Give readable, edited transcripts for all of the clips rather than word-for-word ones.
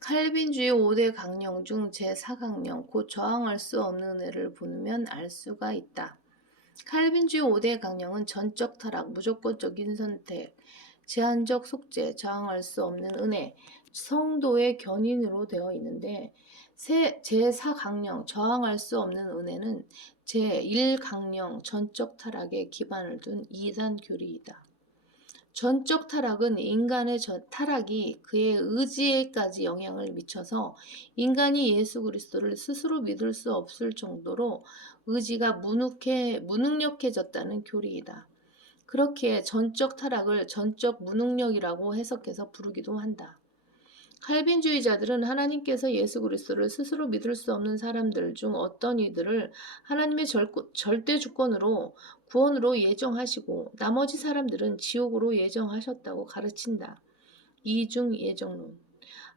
칼빈주의 5대 강령 중 제4강령, 곧 저항할 수 없는 은혜를 보면 알 수가 있다. 칼빈주의 5대 강령은 전적 타락, 무조건적인 선택, 제한적 속죄, 저항할 수 없는 은혜, 성도의 견인으로 되어 있는데 제4강령, 저항할 수 없는 은혜는 제1강령, 전적 타락에 기반을 둔 이단 교리이다. 전적 타락은 인간의 타락이 그의 의지에까지 영향을 미쳐서 인간이 예수 그리스도를 스스로 믿을 수 없을 정도로 의지가 무능력해졌다는 교리이다. 그렇게 전적 타락을 전적 무능력이라고 해석해서 부르기도 한다. 칼빈주의자들은 하나님께서 예수 그리스도를 스스로 믿을 수 없는 사람들 중 어떤 이들을 하나님의 절대 주권으로 구원으로 예정하시고 나머지 사람들은 지옥으로 예정하셨다고 가르친다. 이중 예정론.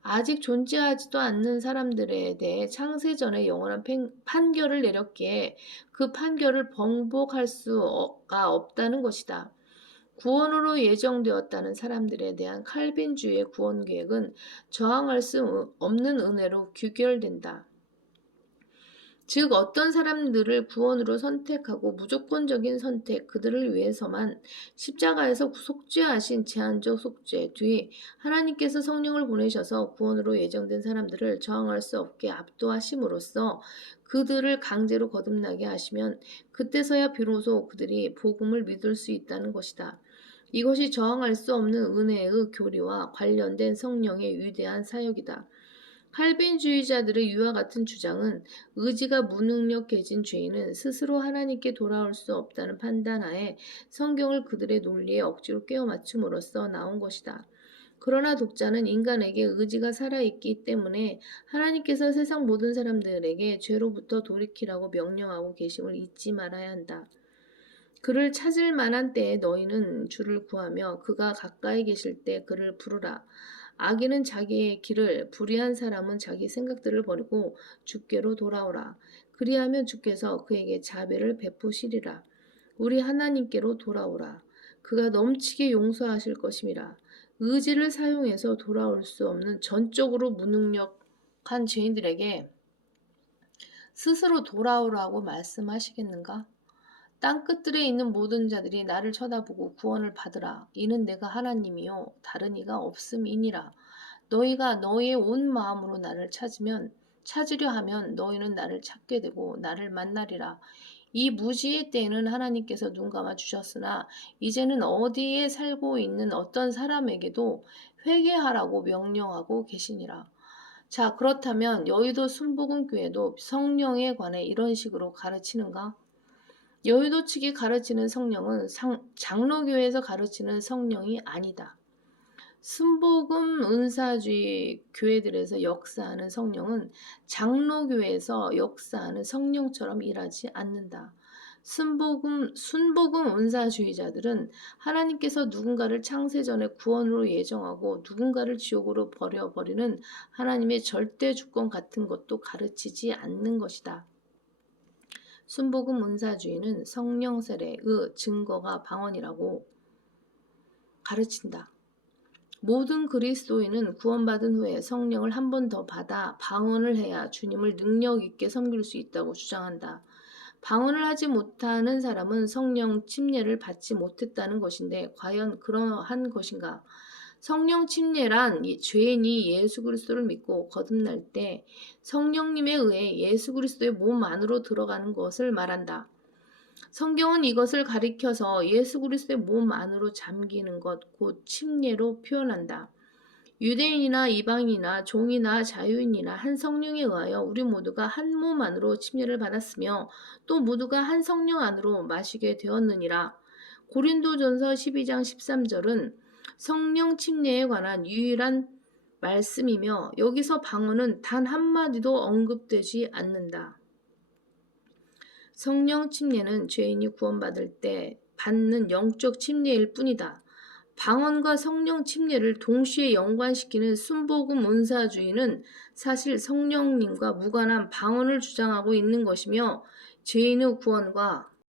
아직 존재하지도 않는 사람들에 대해 창세전에 영원한 판결을 내렸기에 그 판결을 번복할 수가 없다는 것이다. 구원으로 예정되었다는 사람들에 대한 칼빈주의의 구원 계획은 저항할 수 없는 은혜로 규결된다. 즉 어떤 사람들을 구원으로 선택하고 무조건적인 선택, 그들을 위해서만 십자가에서 속죄하신 제한적 속죄 뒤 하나님께서 성령을 보내셔서 구원으로 예정된 사람들을 저항할 수 없게 압도하심으로써 그들을 강제로 거듭나게 하시면 그때서야 비로소 그들이 복음을 믿을 수 있다는 것이다. 이것이 저항할 수 없는 은혜의 교리와 관련된 성령의 위대한 사역이다. 칼빈주의자들의 이와 같은 주장은 의지가 무능력해진 죄인은 스스로 하나님께 돌아올 수 없다는 판단하에 성경을 그들의 논리에 억지로 끼워 맞춤으로써 나온 것이다. 그러나 독자는 인간에게 의지가 살아있기 때문에 하나님께서 세상 모든 사람들에게 죄로부터 돌이키라고 명령하고 계심을 잊지 말아야 한다. 그를 찾을 만한 때에 너희는 주를 구하며 그가 가까이 계실 때 그를 부르라. 악인은 자기의 길을, 불의한 사람은 자기 생각들을 버리고 주께로 돌아오라. 그리하면 주께서 그에게 자비를 베푸시리라. 우리 하나님께로 돌아오라. 그가 넘치게 용서하실 것임이라. 의지를 사용해서 돌아올 수 없는 전적으로 무능력한 죄인들에게 스스로 돌아오라고 말씀하시겠는가? 땅끝들에 있는 모든 자들이 나를 쳐다보고 구원을 받으라. 이는 내가 하나님이요 다른 이가 없음이니라. 너희가 너희의 온 마음으로 나를 찾으려 하면 너희는 나를 찾게 되고 나를 만나리라. 이 무지의 때에는 하나님께서 눈 감아 주셨으나 이제는 어디에 살고 있는 어떤 사람에게도 회개하라고 명령하고 계시니라. 자, 그렇다면 여의도 순복음 교회도 성령에 관해 이런 식으로 가르치는가? 여의도 측이 가르치는 성령은 장로교회에서 가르치는 성령이 아니다. 순복음 은사주의 교회들에서 역사하는 성령은 장로교회에서 역사하는 성령처럼 일하지 않는다. 순복음 은사주의자들은 하나님께서 누군가를 창세전에 구원으로 예정하고 누군가를 지옥으로 버려버리는 하나님의 절대 주권 같은 것도 가르치지 않는 것이다. 순복음 은사주의는 성령 세례의 증거가 방언이라고 가르친다. 모든 그리스도인은 구원받은 후에 성령을 한 번 더 받아 방언을 해야 주님을 능력 있게 섬길 수 있다고 주장한다. 방언을 하지 못하는 사람은 성령 침례를 받지 못했다는 것인데 과연 그러한 것인가? 성령 침례란 죄인이 예수 그리스도를 믿고 거듭날 때 성령님에 의해 예수 그리스도의 몸 안으로 들어가는 것을 말한다. 성경은 이것을 가리켜서 예수 그리스도의 몸 안으로 잠기는 것, 곧 침례로 표현한다. 유대인이나 이방인이나 종이나 자유인이나 한 성령에 의하여 우리 모두가 한 몸 안으로 침례를 받았으며 또 모두가 한 성령 안으로 마시게 되었느니라. 고린도전서 12장 13절은 성령 침례에 관한 유일한 말씀이며 여기서 방언은 단 한마디도 언급되지 않는다. 성령 침례는 죄인이 구원받을 때 받는 영적 침례일 뿐이다. 방언과 성령 침례를 동시에 연관시키는 순복음 은사주의는 사실 성령님과 무관한 방언을 주장하고 있는 것이며 죄인의 구원과